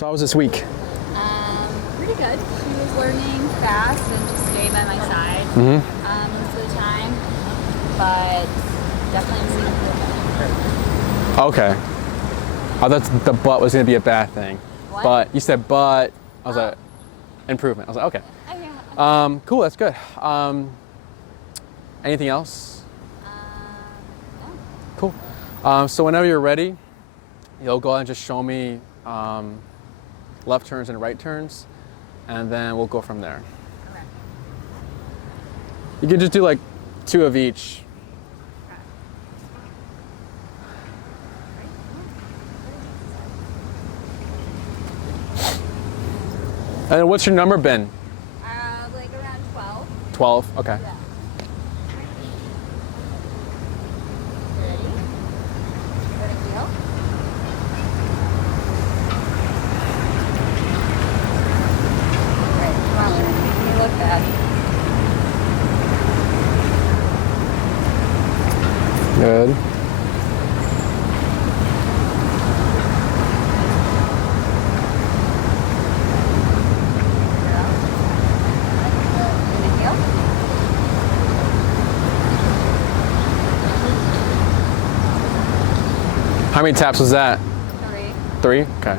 So how was this week? Pretty good. She was learning fast and just stayed by my side most of the time, but definitely seen improvement. Okay. I thought the but was going to be a bad thing. What? But you said but. I was like, improvement. I was like, okay. Cool, that's good. Anything else? No. Cool. So whenever you're ready, you'll go ahead and just show me left turns and right turns, and then we'll go from there. Okay. You can just do like 2 of each. And what's your number been? Like around 12. 12, okay. Yeah. Ready? Ready to go? Alright, come on, Luna. You look bad. Good. How many taps was that? 3. 3? Okay.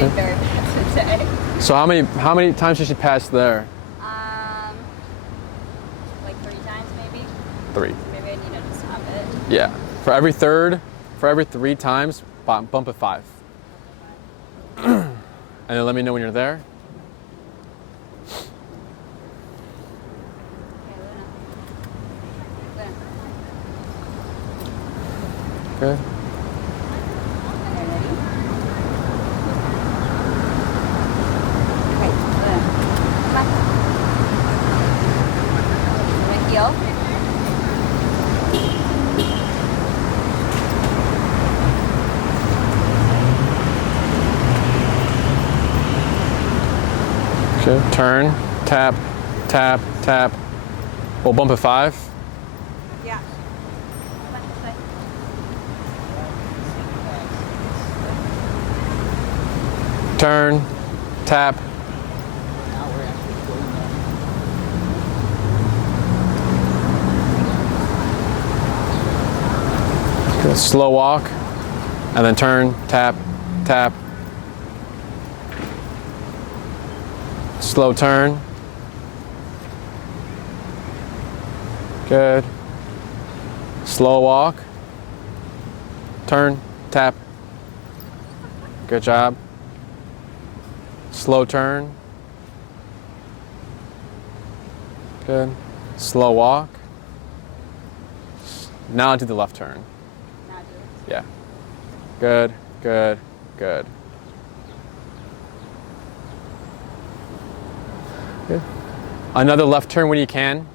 Very fast today. So how many times did she pass there? Like 3 times maybe. 3. Maybe I need to stop it. Yeah. For every 3 times, bump it 5. And then let me know when you're there. Okay, Luna. Good. Heel. Okay. Turn, tap, tap, tap. We'll bump it 5. Yeah. Turn, tap. Good. Slow walk, and then turn, tap, tap. Slow turn. Good. Slow walk. Turn, tap. Good job. Slow turn. Good. Slow walk. Now do the left turn. Yeah. Good, good, good. Good. Another left turn when you can.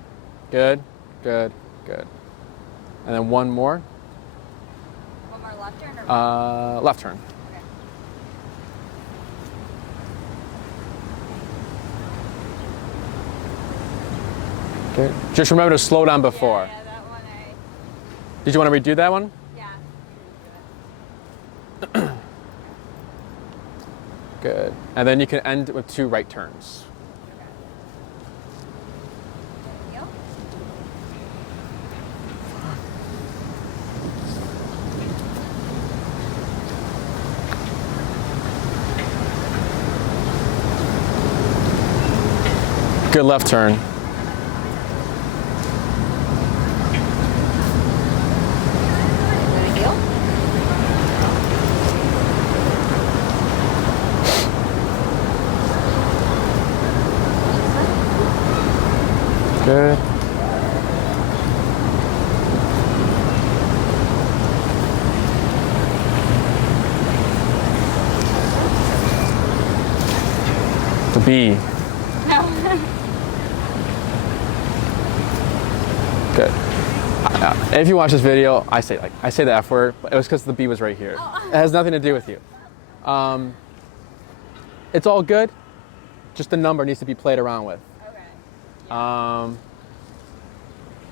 Good, good, good. And then one more. One more left turn or right? Left turn. Okay. Just remember to slow down before. Yeah, that one Did you want to redo that one? Yeah. Good. And then you can end with 2 right turns. Heel. Good left turn. Good. The B. No. Good. If you watch this video, I say the F word, but it was because the B was right here. Oh. It has nothing to do with you. It's all good. Just the number needs to be played around with. Okay.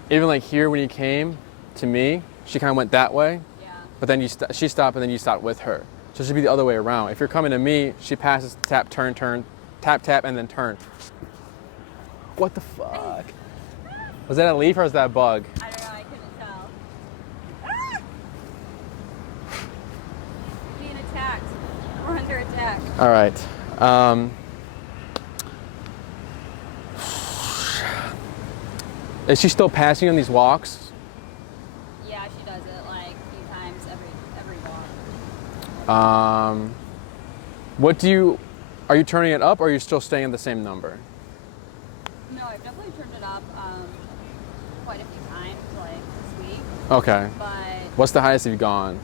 Even like here when you came to me, she kind of went that way, Yeah. but then she stopped and then you stopped with her. So it should be the other way around. If you're coming to me, she passes, tap, turn, turn, tap, tap, and then turn. What the fuck? Was that a leaf or was that a bug? I don't know. I couldn't tell. Ah! Being attacked. We're under attack. All right. Is she still passing on these walks? Yeah, she does it like a few times every walk. Are you turning it up or are you still staying at the same number? No, I've definitely turned it up quite a few times, like this week. Okay. But What's the highest you've gone?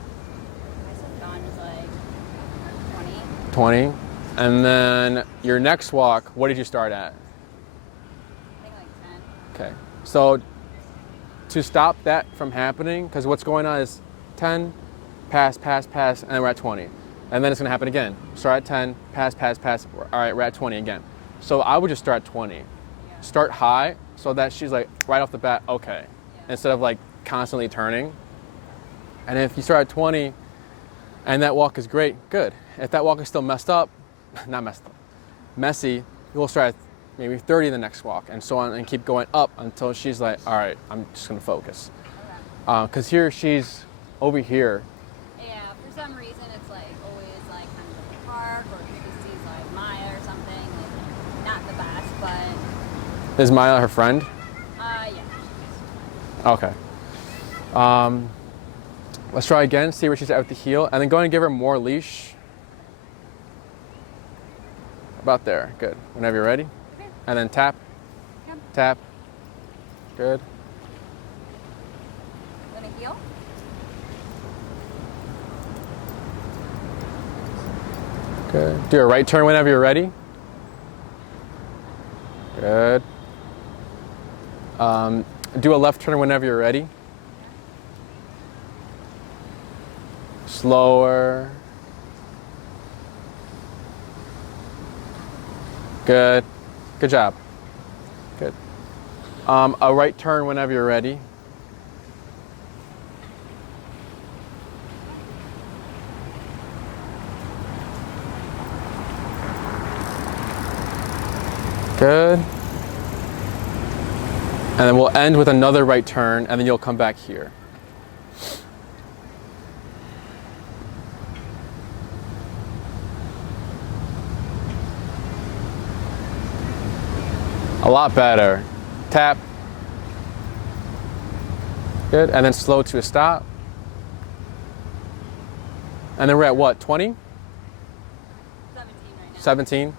my son gone was like 20. 20. And then your next walk, what did you start at? I think like 10. Okay. So to stop that from happening, because what's going on is 10, pass, pass, pass, and then we're at 20. And then it's going to happen again. Start at 10, pass, pass, pass. All right, we're at 20 again. So I would just start at 20. Yeah. Start high so that she's like right off the bat, okay. Yeah. Instead of like constantly turning. And if you start at 20 and that walk is great, good. If that walk is still messed up, not messed up, messy, you'll start at maybe 30 the next walk and so on and keep going up until she's like, all right, I'm just going to focus. Okay. Because here she's over here. Yeah, for some reason it's like always like kind of at the park or she just sees like Maya or something. Like, not the best, but Is Maya her friend? yeah. Okay. Let's try again, see where she's at with the heel, and then go ahead and give her more leash. About there, good. Whenever you're ready. Okay. And then tap, Come. tap. Good. Gonna heel. Good. Do a right turn whenever you're ready. Good. Do a left turn whenever you're ready. Slower. Good. Good job. Good. A right turn whenever you're ready. Good. And then we'll end with another right turn, and then you'll come back here. A lot better. Tap. Good. And then slow to a stop. And then we're at what, 20? 17 right now. 17? Yeah.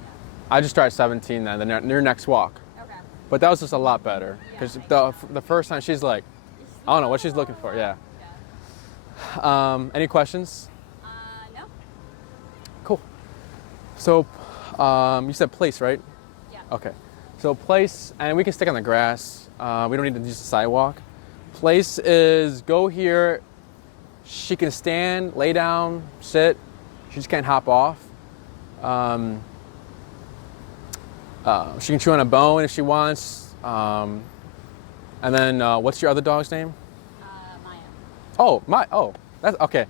I just started 17 then, your next walk. Okay. But that was just a lot better. Because Yeah, the first time she's like, I don't know what she's looking for, yeah. Any questions? No. Cool. So you said place, right? Yeah. Okay. So place, and we can stick on the grass. We don't need to use the sidewalk. Place is go here. She can stand, lay down, sit. She just can't hop off. She can chew on a bone if she wants. And then what's your other dog's name? Maya. Oh, that's okay.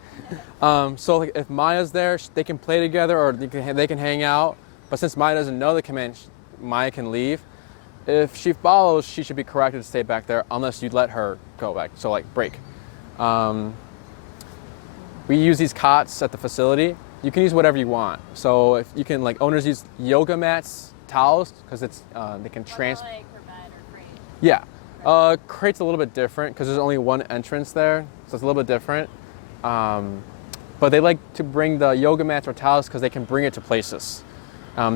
So like, if Maya's there, they can play together or they can hang out. But since Maya doesn't know the command, Maya can leave. If she follows, she should be corrected to stay back there unless you let her go back. So like break. We use these cots at the facility. You can use whatever you want. So if you can, like owners use yoga mats, towels, because it's they can transfer. Like her bed or crate. Yeah. Crate's a little bit different because there's only one entrance there, so it's a little bit different. But they like to bring the yoga mats or towels because they can bring it to places.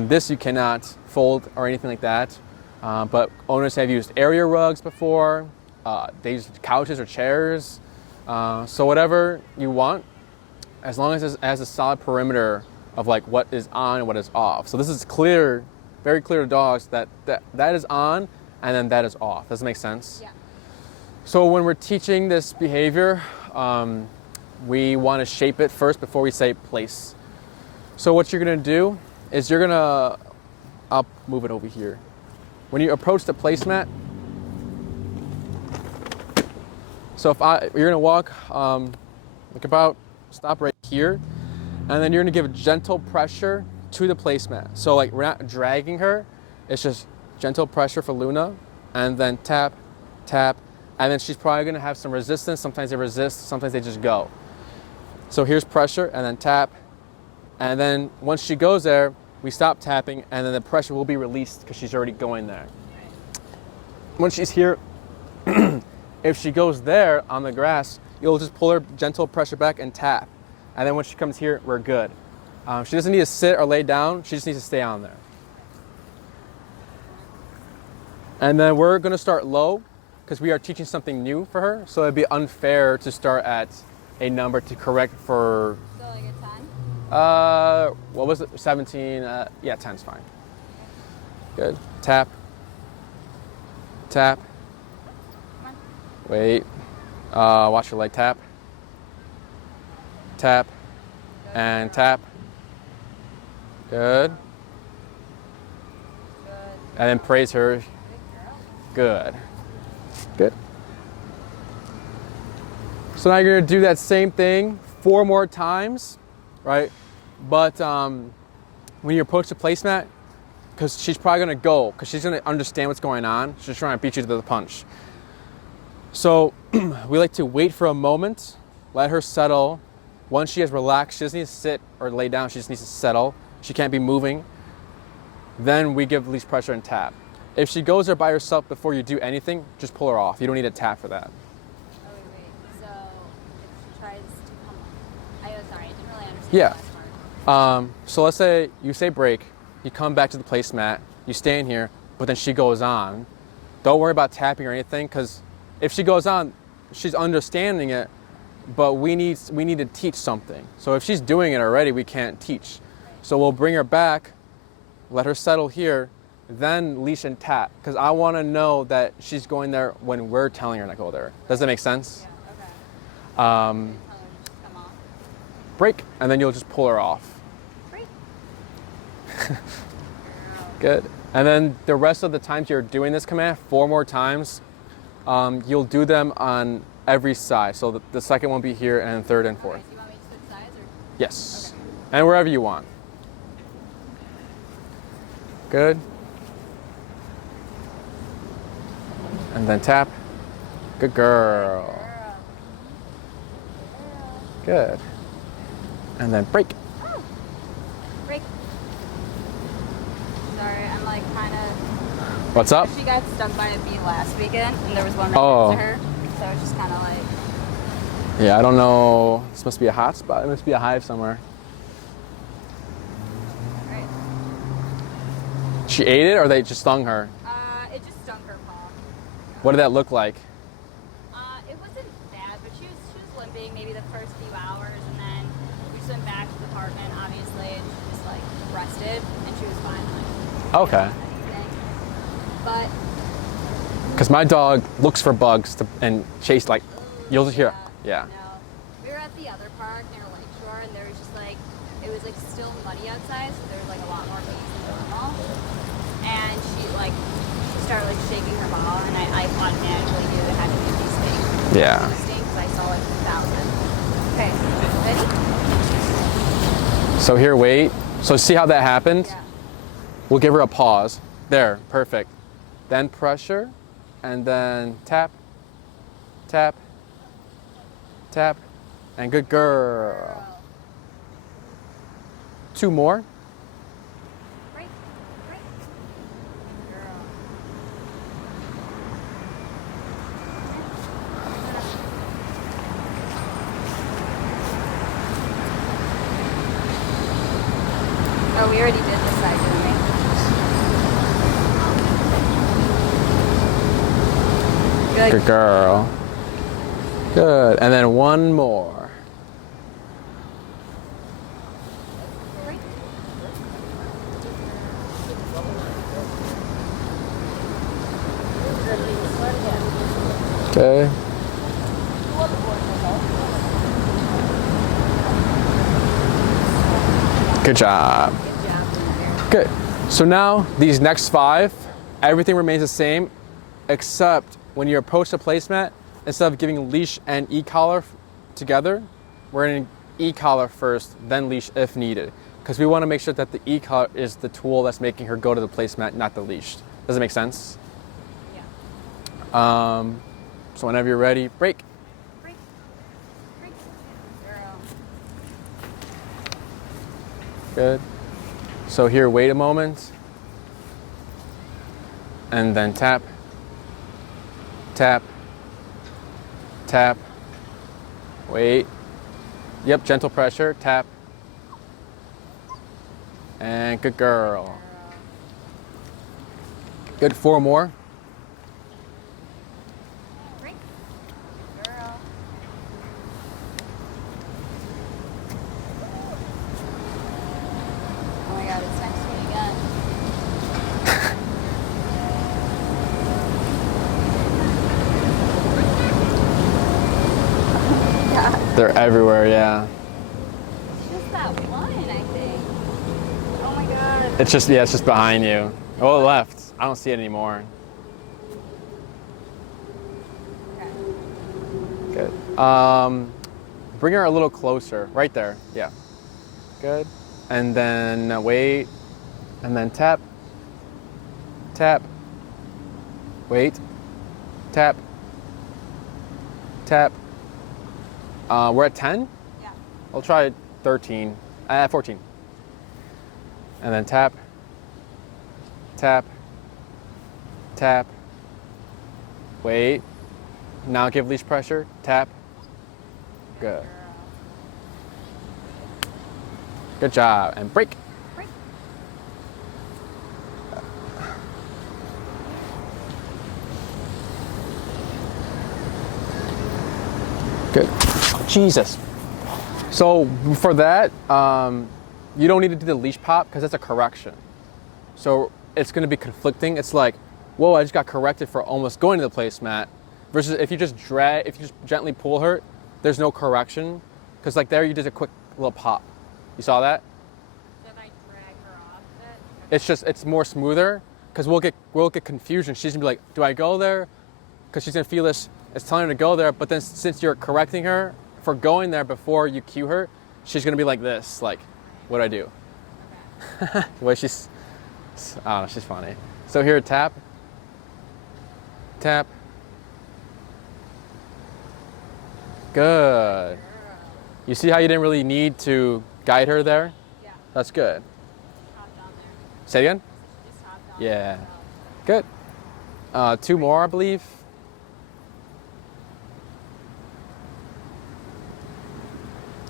This you cannot fold or anything like that. But owners have used area rugs before. They use couches or chairs. So whatever you want, as long as it has a solid perimeter of like what is on and what is off. So this is clear, very clear to dogs that is on and then that is off. Does it make sense? Yeah. So when we're teaching this behavior, we want to shape it first before we say place. So what you're going to do is you're going to, I'll move it over here. When you approach the placemat, so you're going to walk like about, stop right here, and then you're going to give gentle pressure to the placemat. So like we're not dragging her, it's just gentle pressure for Luna, and then tap, tap, and then she's probably going to have some resistance. Sometimes they resist, sometimes they just go. So here's pressure, and then tap, and then once she goes there, we stop tapping, and then the pressure will be released because she's already going there. When she's here, if she goes there on the grass, you'll just pull her gentle pressure back and tap. And then when she comes here, we're good. She doesn't need to sit or lay down, she just needs to stay on there. And then we're gonna start low because we are teaching something new for her. So it'd be unfair to start at a number to correct for, So like a 10? what was it, 17? Yeah, 10's fine. Good, tap, tap. Come on. Wait, watch your leg, tap, tap, Good and girl. tap. Good. Good. And then praise her. Good girl. Good. Good. So now you're gonna do that same thing 4 more times, right? But when you approach the placemat, because she's probably gonna go, because she's gonna understand what's going on. She's just trying to beat you to the punch. So we like to wait for a moment, let her settle. Once she has relaxed, she doesn't need to sit or lay down, she just needs to settle. She can't be moving. Then we give leash pressure and tap. If she goes there by herself before you do anything, just pull her off. You don't need a tap for that. Oh, wait. So if she tries to come sorry, I didn't really understand Yeah. the last part. So let's say you say break, you come back to the placemat, you stay in here, but then she goes on. Don't worry about tapping or anything, because if she goes on, she's understanding it, but we need to teach something. So if she's doing it already, we can't teach. So we'll bring her back, let her settle here, then leash and tap, because I want to know that she's going there when we're telling her to go there. Does that make sense? Yeah, okay. Um, Tell her to just come off. break, and then you'll just pull her off. Break. Good. And then the rest of the times you're doing this command, 4 more times, you'll do them on every side. So the second one will be here, and third and fourth. Alright, do you want me to switch sides or? Yes. And wherever you want. Good. And then tap. Good girl. Girl. Good. And then break. Oh. Break. Sorry, I'm like kind of. What's up? She got stung by a bee last weekend, and there was one right Oh. next to her. So I was just kind of like. Yeah, I don't know. This must be a hot spot. It must be a hive somewhere. Right. She ate it, or they just stung her? It just stung her paw. What did that look like? It wasn't bad, but she was limping maybe the first few hours, and then we just went back to the apartment, obviously, and she just like rested, and she was fine. Like, Okay. anything. But Because my dog looks for bugs and chase, like, you'll just hear. Yeah. No. We were at the other park near Lakeshore, and there was just like, it was like still muddy outside, so there was like a lot more bees than normal. And she started like shaking her ball, and I automatically knew it had to be a bee sting. Yeah. Because I saw like 1,000. Okay, ready? So here, wait. So see how that happened? Yeah. We'll give her a pause. There, perfect. Then pressure, and then tap, tap, tap, and good girl. 2 more. Break, break. Girl. Oh, we already did this side, didn't we? Good. Good girl. Good. And then 1 more. Break. Okay. Good job. Good job, Blueberry. Good. So now these next 5, everything remains the same, except when you approach the placemat, instead of giving leash and e-collar together, we're going to e-collar first, then leash if needed. Because we want to make sure that the e-collar is the tool that's making her go to the placemat, not the leash. Does it make sense? Yeah. So whenever you're ready, break. Break. Break. Girl. Good. So here, wait a moment. And then tap, tap, tap, wait. Yep, gentle pressure, tap. And good girl. Good, 4 more. Break. Girl. Oh my god, it's next to me again. They're everywhere, yeah. It's just that one, I think. Oh my god. It's just behind you. Oh, it left. I don't see it anymore. Okay. Good. Bring her a little closer, right there. Yeah. Good. And then wait. And then tap. Tap. Wait. Tap. Tap. We're at 10? Yeah. I'll try 13. 14. And then tap. Tap. Tap. Wait. Now give leash pressure. Tap. Good. Girl. Good job. And break. Break. Good. Jesus. So for that, you don't need to do the leash pop because it's a correction. So it's going to be conflicting. It's like, whoa, I just got corrected for almost going to the placemat. Versus if you just gently pull her, there's no correction. Because like there, you did a quick little pop. You saw that? Did I drag her off it? It's more smoother. Because we'll get confusion. She's gonna be like, do I go there? Because she's gonna feel this. It's telling her to go there. But then since you're correcting her for going there before you cue her, she's gonna be like this. Like, what do I do? Okay. The way she's, I don't know, she's funny. So here, tap, tap. Good. Girl. You see how you didn't really need to guide her there? Yeah. That's good. Hopped on there. Say it again? Just hopped on Yeah. there. Good. 2 more, I believe.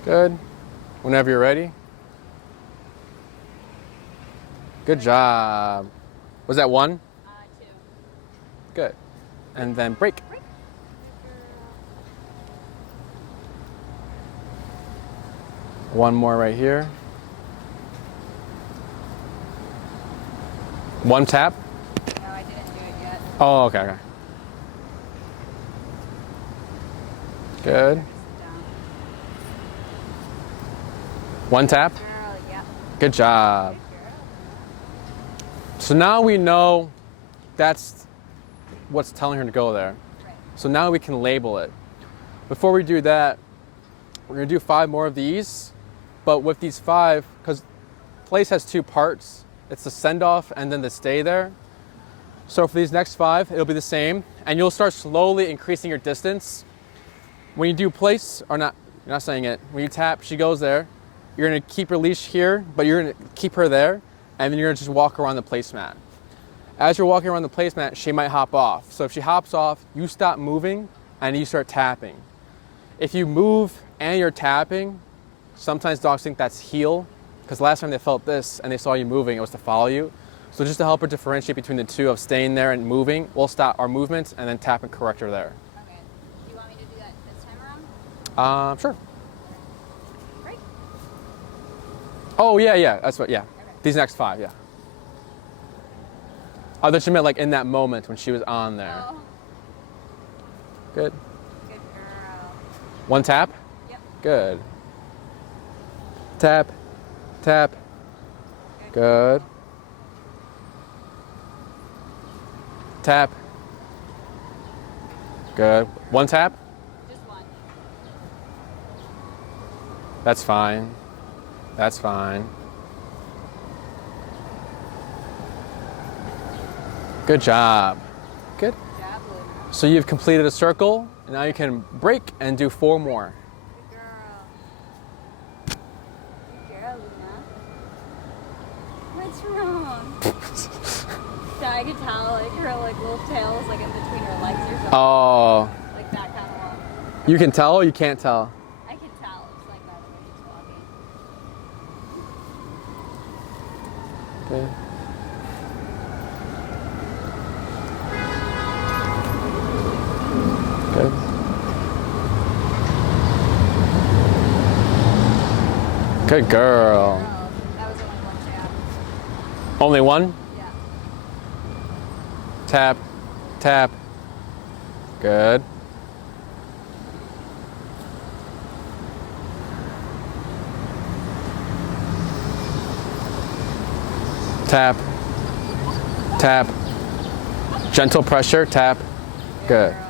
Good. Whenever you're ready. Good job. Was that 1? 2. Good. And then break. Break. One more right here. 1 tap. No, I didn't do it yet. Oh, okay, okay. Good. Sit down. 1 tap. Girl, yeah. Good job. Good girl. So now we know that's what's telling her to go there. Right. So now we can label it. Before we do that, we're gonna do 5 more of these, but with these 5, because place has 2 parts, it's the send off and then the stay there. So for these next 5, it'll be the same, and you'll start slowly increasing your distance. When you do place, or not, you're not saying it, when you tap, she goes there, you're gonna keep your leash here, but you're gonna keep her there, and then you're gonna just walk around the placemat. As you're walking around the placemat, she might hop off. So if she hops off, you stop moving and you start tapping. If you move and you're tapping, sometimes dogs think that's heel, because last time they felt this and they saw you moving, it was to follow you. So just to help her differentiate between the two of staying there and moving, we'll stop our movements and then tap and correct her there. Okay. Do you want me to do that this time around? Sure. Break. Oh yeah, that's what, yeah. Okay. These next 5, yeah. Oh, that you meant like in that moment when she was on there. Oh. Good. Good girl. One tap. Yep. Good. Tap. Tap. Good. Tap. Good. One tap. Just one. That's fine. That's fine. Good job. Good. Good job, Luna. So you've completed a circle, and now you can break and do 4 more. Good girl. Good girl, Luna. What's wrong? So I could tell like her like little tail was like in between her legs or something. Oh, Like that kind of walk. you can tell or you can't tell? I could tell. It's like by the way she's walking. Okay. Good. Good girl. Girl. That was only one tap. Only one? Yeah. Tap, tap. Good. Tap, tap. Gentle pressure, tap. Good. Girl.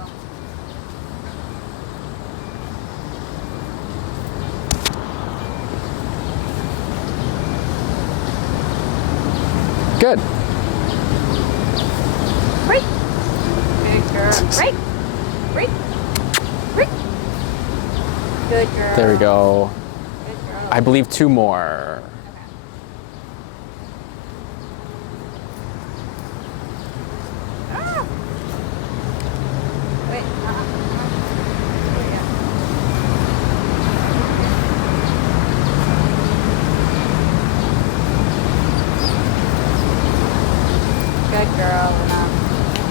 Good. Break. Good girl. Break. Break. Break. Good girl. There we go. Good girl. I believe 2 more. Ah. Wait. There we go. Good girl, Luna.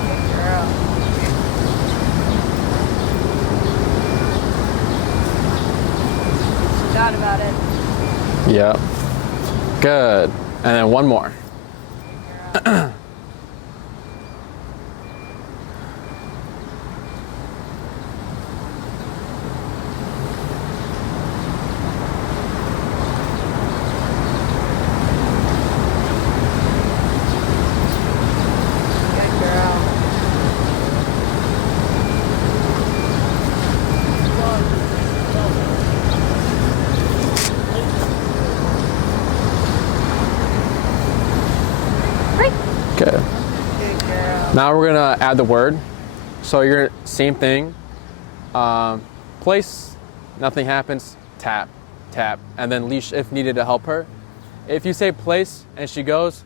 Good girl. Forgot about it. Yep. Good. And then 1 more. Good girl. Good girl. Break. Good. Good girl. Now we're gonna add the word. So you're same thing. Place, nothing happens. Tap, tap, and then leash if needed to help her. If you say place and she goes,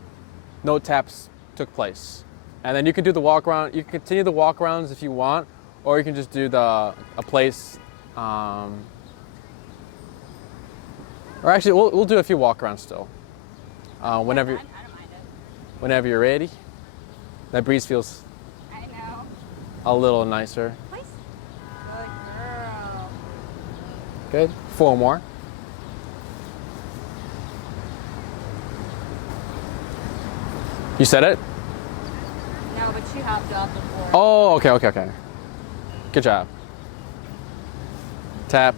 no taps took place. And then you can do the walk around. You can continue the walk arounds if you want, or you can just do a place. Or actually, we'll do a few walk arounds still. Whenever I don't mind it. whenever you're ready. That breeze feels I know. a little nicer. Place. Good girl. Good. 4 more. You said it? No, but she hopped off the floor. Oh, okay. Good job. Tap.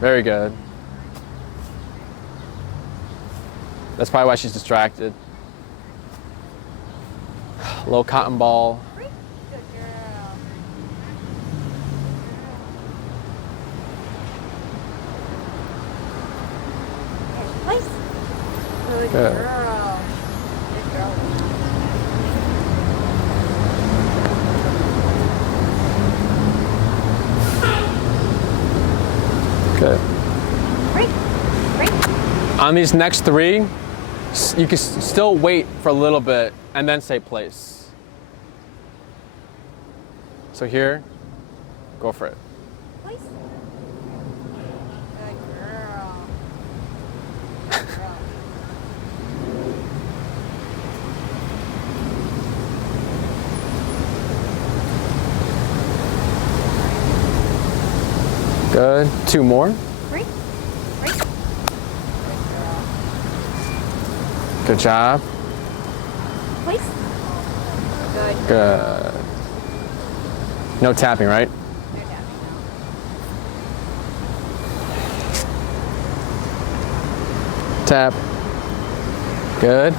Very good. That's probably why she's distracted. Low cotton ball. Break. Good girl. Okay, place. Good Good. girl. Good girl. Good. Break. Break. On these next 3, you can still wait for a little bit and then say place. So here, go for it. Place. Good girl. Good girl. Good. 2 more. Break. Break. Good girl. Good job. Place. Good. Good. No tapping, right? No tapping, no. Tap. Good.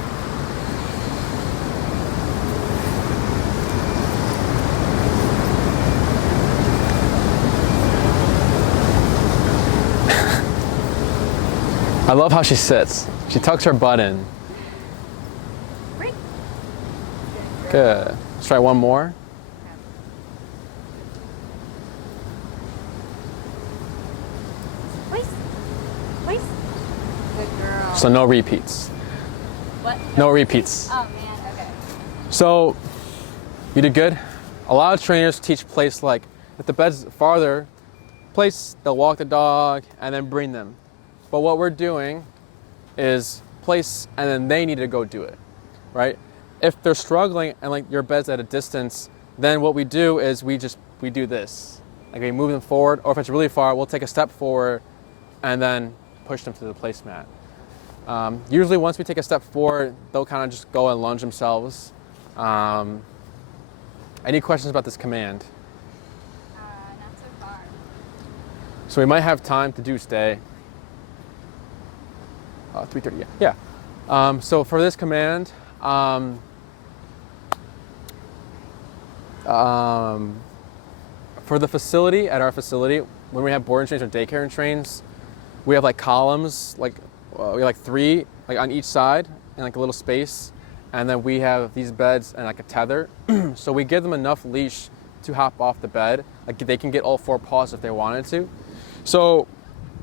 I love how she sits. She tucks her butt in. Great. Good. Let's try one more. Waist. Waist. Good girl. So no repeats. What? No repeats. Oh man, okay. So you did good. A lot of trainers teach place like if the bed's farther, place, they'll walk the dog and then bring them. But what we're doing is place and then they need to go do it, right? If they're struggling and like your bed's at a distance, then what we do is we do this. Like we move them forward, or if it's really far, we'll take a step forward and then push them to the placemat. Usually once we take a step forward, they'll kind of just go and lunge themselves. Any questions about this command? Not so far. So we might have time to do stay. 3:30, yeah. So for this command, for the facility, at our facility, when we have boarding trains or daycare and trains, we have like columns, we have like 3 like on each side in like a little space, and then we have these beds and like a tether. So we give them enough leash to hop off the bed. Like they can get all 4 paws if they wanted to. So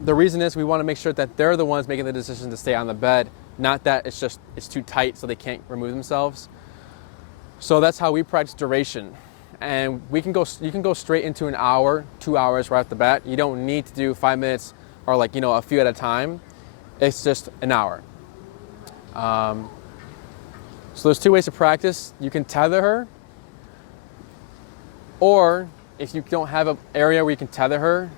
the reason is we want to make sure that they're the ones making the decision to stay on the bed, not that it's too tight so they can't remove themselves. So that's how we practice duration. And you can go straight into an hour, 2 hours right off the bat. You don't need to do 5 minutes or like, a few at a time. It's just an hour. So there's 2 ways to practice. You can tether her, or if you don't have an area where you can tether her,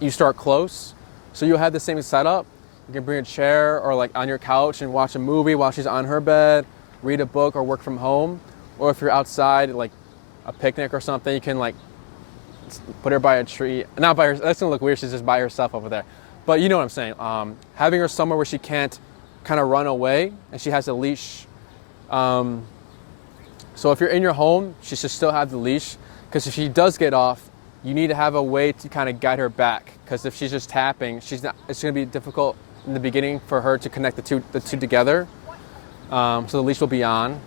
you start close. So you'll have the same setup. You can bring a chair or like on your couch and watch a movie while she's on her bed, read a book or work from home. Or if you're outside, like a picnic or something, you can like put her by a tree. Not by her, that's gonna look weird, she's just by herself over there. But you know what I'm saying. Having her somewhere where she can't kind of run away and she has a leash. So if you're in your home, she should still have the leash, because if she does get off, you need to have a way to kind of guide her back, because if she's just tapping, it's going to be difficult in the beginning for her to connect the two together. So the leash will be on.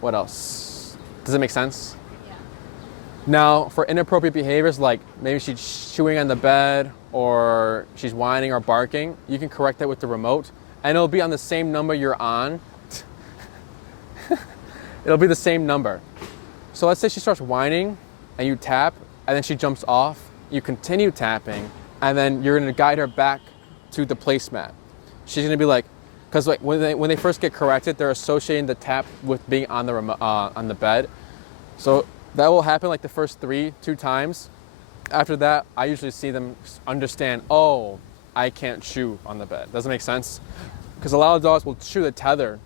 What else? Does it make sense? Yeah. Now, for inappropriate behaviors, like maybe she's chewing on the bed or she's whining or barking, you can correct that with the remote, and it'll be on the same number you're on. It'll be the same number. So let's say she starts whining and you tap and then she jumps off, you continue tapping, and then you're gonna guide her back to the placemat. She's gonna be like, because like when they first get corrected, they're associating the tap with being on the bed. So that will happen like the first 2 times. After that, I usually see them understand, oh, I can't chew on the bed. Does it make sense? Because a lot of dogs will chew the tether,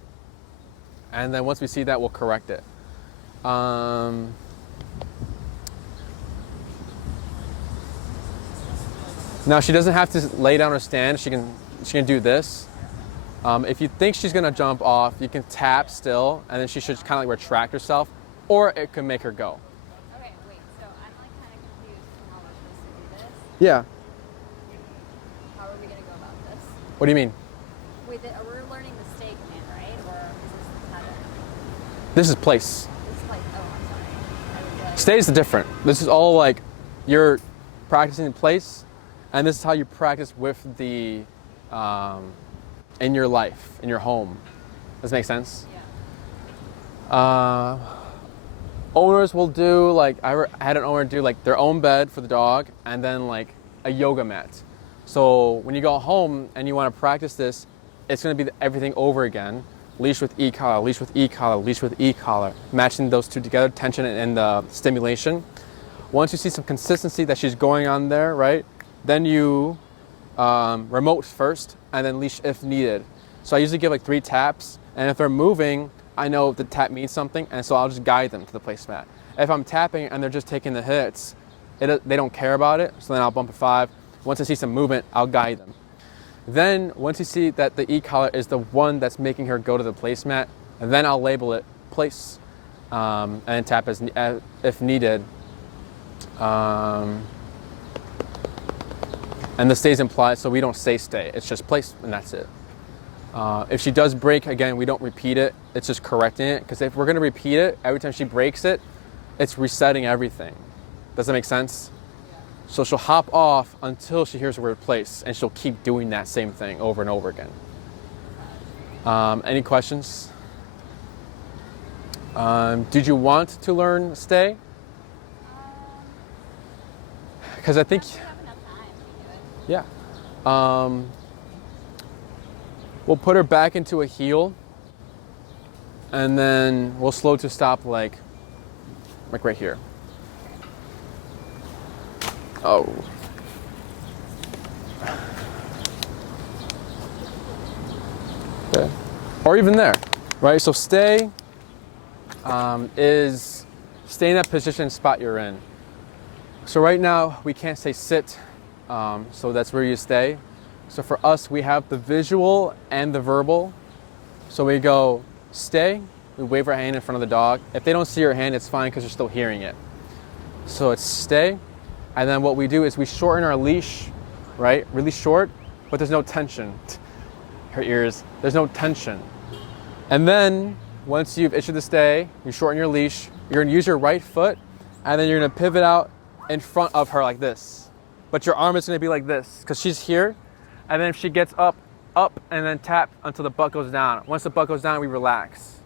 and then once we see that, we'll correct it. Now she doesn't have to lay down or stand. She can do this. If you think she's gonna jump off, you can tap still, and then she should kind of like retract herself, or it can make her go. Okay, wait, so I'm like kind of confused on how we're supposed to do this. Yeah. How are we going to go about this? What do you mean? Wait, we're learning the stay command, right? Or is this the tether? This is place. This is like, oh, I'm sorry. I was like, Stays different. This is all like you're practicing in place, and this is how you practice with the in your life, in your home. Does that make sense? yeah. Owners will do like I had an owner do like their own bed for the dog, and then like a yoga mat. So when you go home and you want to practice this, it's going to be everything over again. Leash with e-collar, leash with e-collar, leash with e-collar, matching those two together, tension and the stimulation. Once you see some consistency that she's going on there, right, then you remote first and then leash if needed. So I usually give like 3 taps, and if they're moving, I know the tap means something, and so I'll just guide them to the placemat. If I'm tapping and they're just taking the hits, they don't care about it, so then I'll bump a 5. Once I see some movement, I'll guide them. Then once you see that the e-collar is the one that's making her go to the placemat, then I'll label it place, and then tap as if needed. And the stay's implied, so we don't say stay. It's just place, and that's it. If she does break, again, we don't repeat it. It's just correcting it, because if we're going to repeat it, every time she breaks it, it's resetting everything. Does that make sense? Yeah. So she'll hop off until she hears the word place, and she'll keep doing that same thing over and over again. Any questions? Did you want to learn stay? Because I think... Yeah. We'll put her back into a heel, and then we'll slow to stop like right here. Oh. Okay. Or even there, right? So stay is stay in that position spot you're in. So right now we can't say sit, so that's where you stay. So for us, we have the visual and the verbal. So we go stay, we wave our hand in front of the dog. If they don't see your hand, it's fine because you're still hearing it. So it's stay. And then what we do is we shorten our leash, right? Really short, but there's no tension. Her ears, there's no tension. And then once you've issued the stay, you shorten your leash, you're gonna use your right foot, and then you're gonna pivot out in front of her like this. But your arm is gonna be like this, because she's here. And then if she gets up, and then tap until the butt goes down. Once the butt goes down, we relax.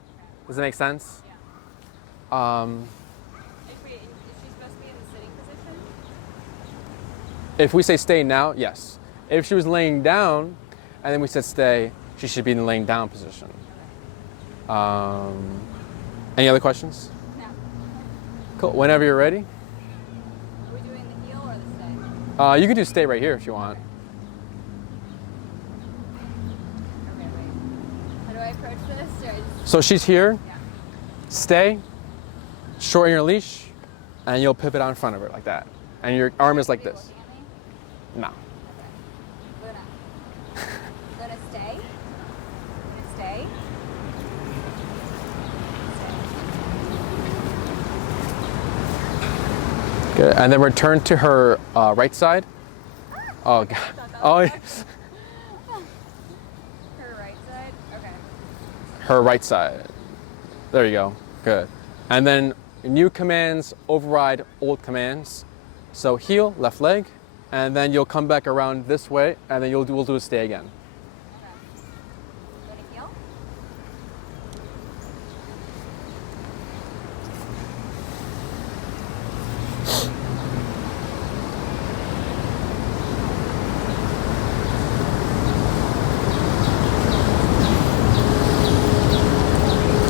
Does that make sense? Yeah. Is she supposed to be in the sitting position? If we say stay now, yes. If she was laying down, and then we said stay, she should be in the laying down position. Any other questions? No. Cool. Whenever you're ready. Are we doing the heel or the stay? You can do stay right here if you want. Okay, wait. How do I approach this? So she's here. Yeah. Stay. Shorten your leash, and you'll pivot out in front of her like that. And your arm is like this. No. Okay. Gonna stay. Gonna stay. Good. And then return to her right side. Oh God. Oh. Her right side. Okay. Her right side. There you go. Good. And then new commands override old commands. So heel, left leg, and then you'll come back around this way, and then we'll do a stay again. Okay. Gonna heel.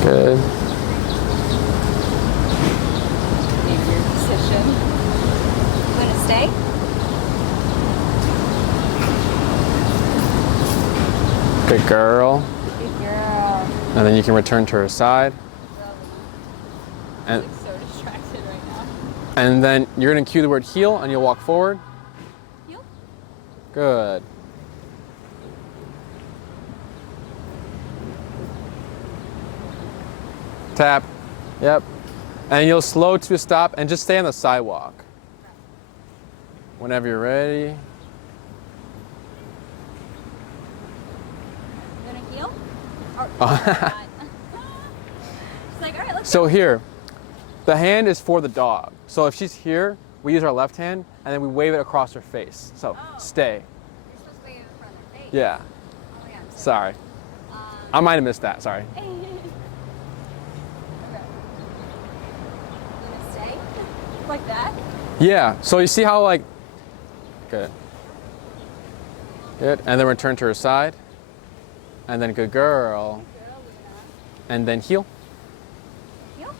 Good. Maybe your position. Gonna stay. Good girl. Good girl. And then you can return to her side. And, I'm so distracted right now. and then you're going to cue the word heel, and you'll walk forward. Heel. Good. Tap. Yep. And you'll slow to a stop and just stay on the sidewalk. Whenever you're ready. Gonna heel. Or, not. She's like, all right, let's So go. here, the hand is for the dog. So if she's here, we use our left hand, and then we wave it across her face. So stay. You're supposed to wave it in front of their face. Yeah. Oh my God, I'm Sorry. I might have missed that. Sorry. Okay. Gonna stay? Like that? Yeah. So you see how like, good. Good. And then return to her side. And then good girl. Girl, Luna. And then heel. Heel.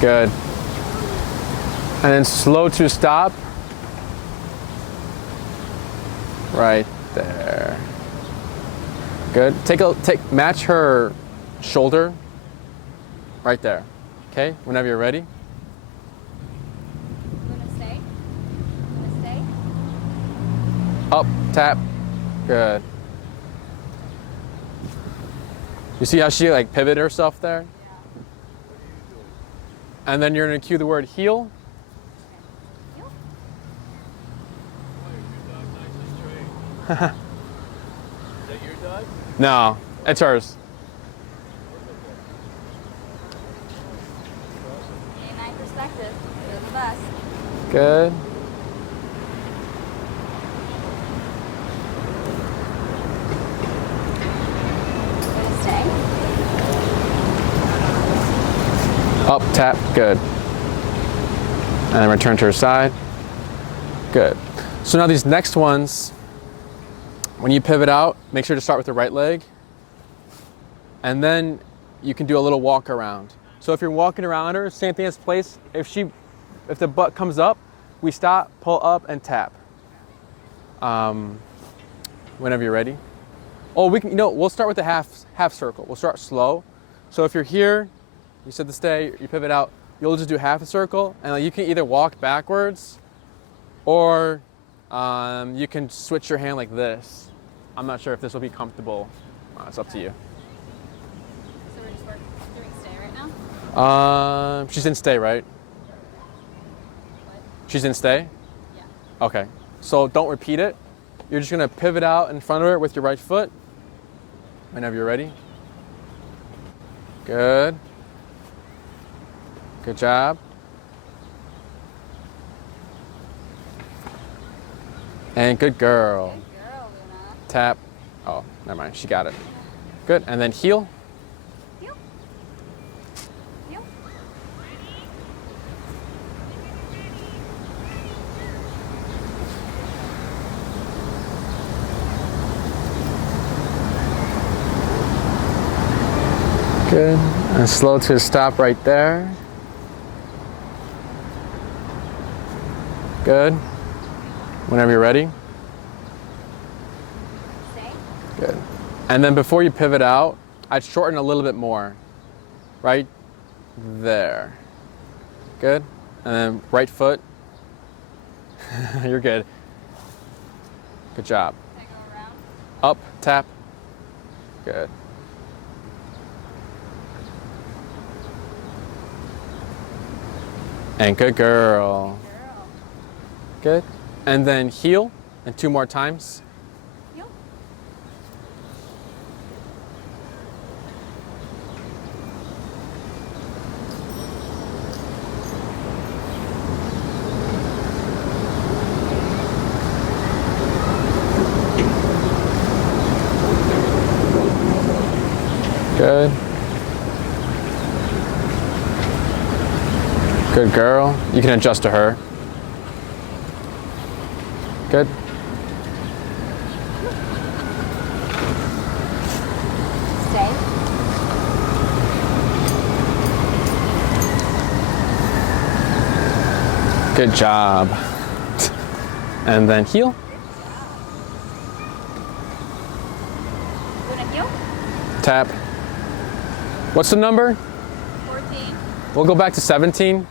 Good. And then slow to stop. Right there. Good. Match her shoulder right there. Okay, whenever you're ready. I'm gonna stay. I'm gonna stay. Up, tap. Good. You see how she like pivoted herself there? Yeah. And then you're gonna cue the word heel. Heel. Is that your dog? No, it's hers. A9 perspective. You're the best. Good. I'm gonna stay. Up, tap, good. And then return to her side. Good. So now these next ones, when you pivot out, make sure to start with the right leg. And then you can do a little walk around. So if you're walking around her, same thing as place. If the butt comes up, we stop, pull up, and tap. Whenever you're ready. Oh, we'll start with the half circle. We'll start slow. So if you're here, you said to stay, you pivot out, you'll just do half a circle, and you can either walk backwards, or you can switch your hand like this. I'm not sure if this will be comfortable. It's up to you. So we're just doing stay right now? She's in stay, right? What? She's in stay? Yeah. Okay. So don't repeat it. You're just gonna pivot out in front of her with your right foot. Whenever you're ready. Good. Good job. And good girl. Good girl, Luna. Tap. Oh, never mind. She got it. Good. And then heel. Heel. Heel. Good. And slow to a stop right there. Good. Whenever you're ready. Stay. Good. And then before you pivot out, I'd shorten a little bit more. Right there. Good. And then right foot. You're good. Good job. Can I go around? Up, tap. Good. And good girl. Girl. Good. And then heel, and 2 more times. Heel. Good. Good girl. You can adjust to her. Good. Stay. Good job. And then heel. Luna, heel. Tap. What's the number? 14. We'll go back to 17.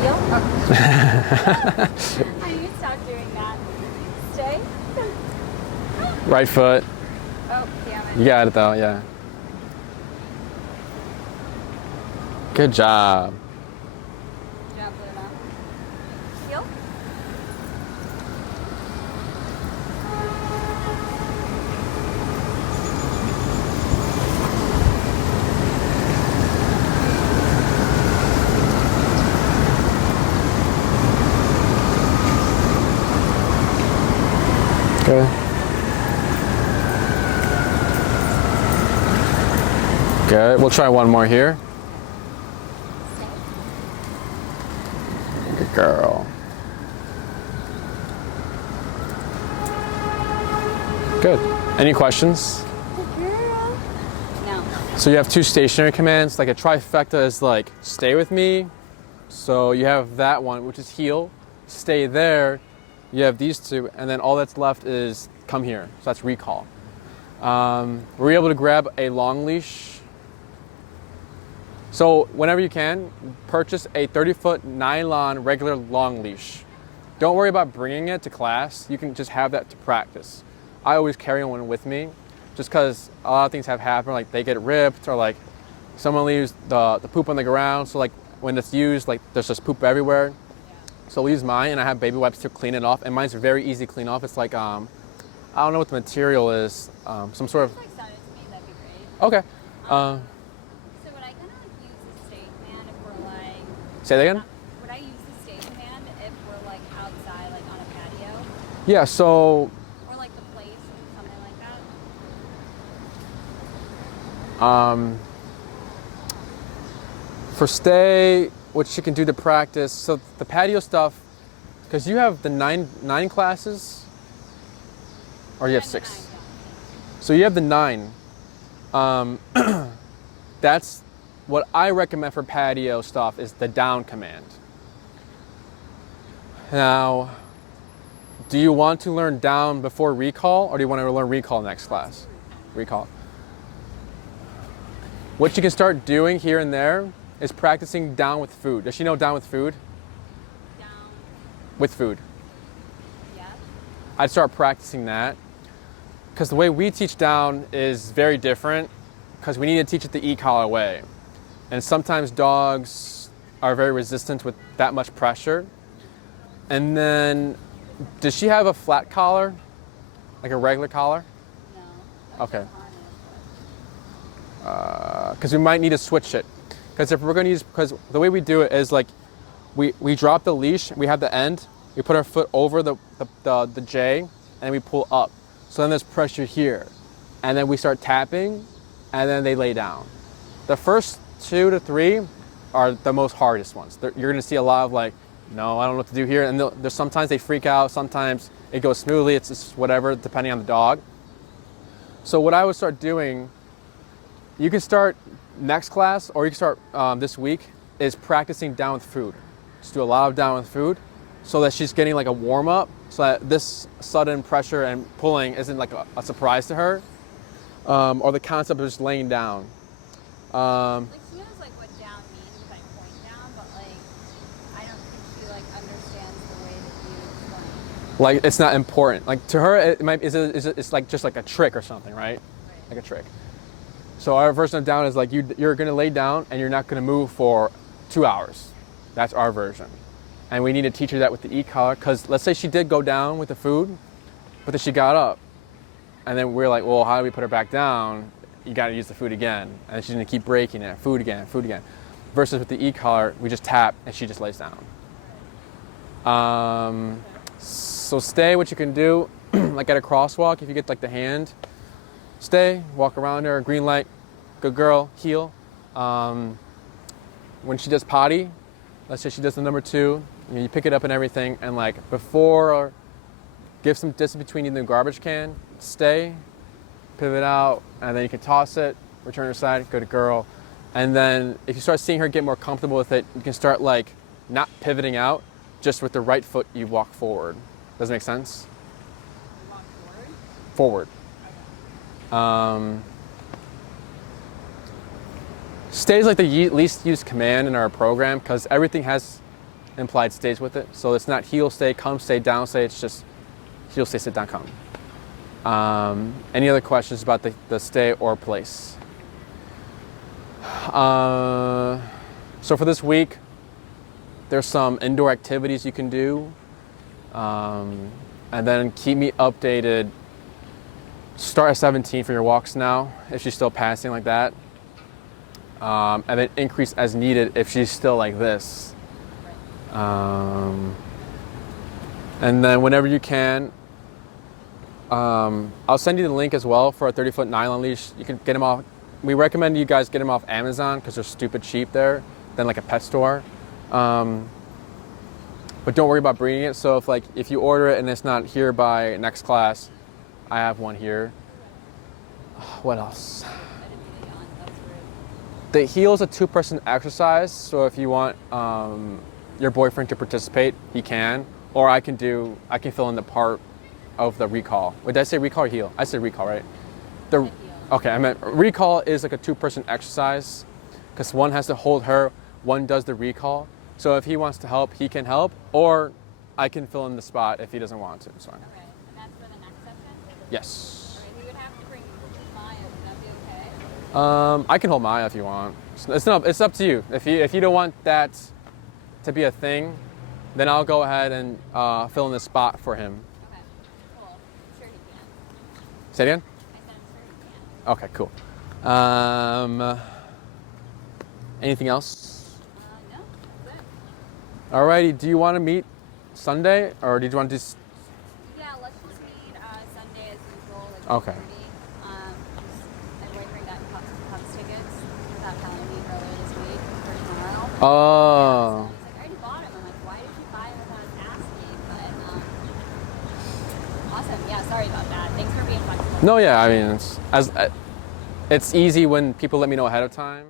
Heel. I need to stop doing that. Stay. Right foot. Oh, damn it. You got it though, yeah. Good job. Good job, Luna. Heel. Good. Good. We'll try one more here. Good girl. Good. Any questions? No. So you have two stationary commands. Like a trifecta is like stay with me. So you have that one, which is heel. Stay there. You have these two, and then all that's left is come here. So that's recall. Were you able to grab a long leash? So whenever you can, purchase a 30-foot nylon regular long leash. Don't worry about bringing it to class. You can just have that to practice. I always carry one with me just because a lot of things have happened, like they get ripped or like someone leaves the poop on the ground. So like when it's used, like there's just poop everywhere. So I'll use mine and I have baby wipes to clean it off. And mine's very easy to clean off. It's like, I don't know what the material is. Some sort of... Like send it to me, that'd be great. Okay. So would I kind of like use the stay command if we're like... Say that again? Would I use the stay command if we're like outside, like on a patio? Yeah, so... Or like the place or something like that? For stay, what you can do to practice, so the patio stuff, because you have the nine classes, or you have 6. So you have the 9. That's what I recommend for patio stuff is the down command. Now, do you want to learn down before recall, or do you want to learn recall next class? Recall. What you can start doing here and there is practicing down with food. Does she know down with food? Down. With food. Yeah. I'd start practicing that. Because the way we teach down is very different because we need to teach it the e-collar way. And sometimes dogs are very resistant with that much pressure. And then, does she have a flat collar? Like a regular collar? No. Okay. Because we might need to switch it. Because if we're going to use, because the way we do it is like, we drop the leash, we have the end, we put our foot over the J, and we pull up. So then there's pressure here. And then we start tapping, and then they lay down. The first 2 to 3 are the most hardest ones. You're going to see a lot of like, no, I don't know what to do here. And there's sometimes they freak out, sometimes it goes smoothly, it's just whatever, depending on the dog. So what I would start doing, you can start next class, or you can start this week, is practicing down with food. Just do a lot of down with food so that she's getting like a warm up, so that this sudden pressure and pulling isn't like a surprise to her, or the concept of just laying down. Like she knows like what down means by point down, but like I don't think she like understands the way that you explain. Like it's not important. Like to her, it's like just like a trick or something, right? Like a trick. So our version of down is like you're gonna lay down and you're not gonna move for 2 hours. That's our version. And we need to teach her that with the e-collar, because let's say she did go down with the food, but then she got up. And then we're like, well, how do we put her back down? You gotta use the food again. And she's gonna keep breaking it, food again, food again. Versus with the e-collar, we just tap and she just lays down. So stay, what you can do, like at a crosswalk, if you get like the hand, stay, walk around her, green light, good girl, heel. When she does potty, let's say she does the number 2, you pick it up and everything, and like before, give some distance between you and the garbage can, stay, pivot out, and then you can toss it, return her side, good girl. And then if you start seeing her get more comfortable with it, you can start like not pivoting out, just with the right foot you walk forward. Does it make sense? Walk forward? Forward. Stay is like the least used command in our program because everything has implied stays with it. So it's not heel stay, come stay, down stay. It's just heel stay, sit down, come. Any other questions about the stay or place? So for this week, there's some indoor activities you can do. And then keep me updated. Start at 17 for your walks now, if she's still passing like that. And then increase as needed if she's still like this. And then whenever you can, I'll send you the link as well for a 30-foot nylon leash. You can get them off we recommend you guys get them off Amazon because they're stupid cheap there than like a pet store. But don't worry about breeding it. So if you order it and it's not here by next class, I have one here. What else? The heel is a 2-person exercise. So if you want your boyfriend to participate, he can. Or I can fill in the part of the recall. Wait, did I say recall or heel? I said recall, right? Okay, I meant recall is like a 2-person exercise because one has to hold her, one does the recall. So if he wants to help, he can help, or I can fill in the spot if he doesn't want to. So. Okay, and that's for the next session? Yes. Okay, we would have to bring Maya. Would that be okay? I can hold Maya if you want. It's up to you. If you don't want that to be a thing, then I'll go ahead and fill in the spot for him. Okay, cool. I'm sure he can. Say it again? I said I'm sure he can. Okay, cool. Anything else? No, that's it. Alrighty, do you want to meet Sunday, or did you want to just... Yeah, let's just meet Sunday as usual, like Okay. 2:30. My boyfriend got Cubs tickets without telling me earlier this week for tomorrow. Oh. So he's like, I already bought them. I'm like, why did you buy them without asking? But awesome. Yeah, sorry about that. Thanks for being flexible. No, yeah, I mean, it's easy when people let me know ahead of time.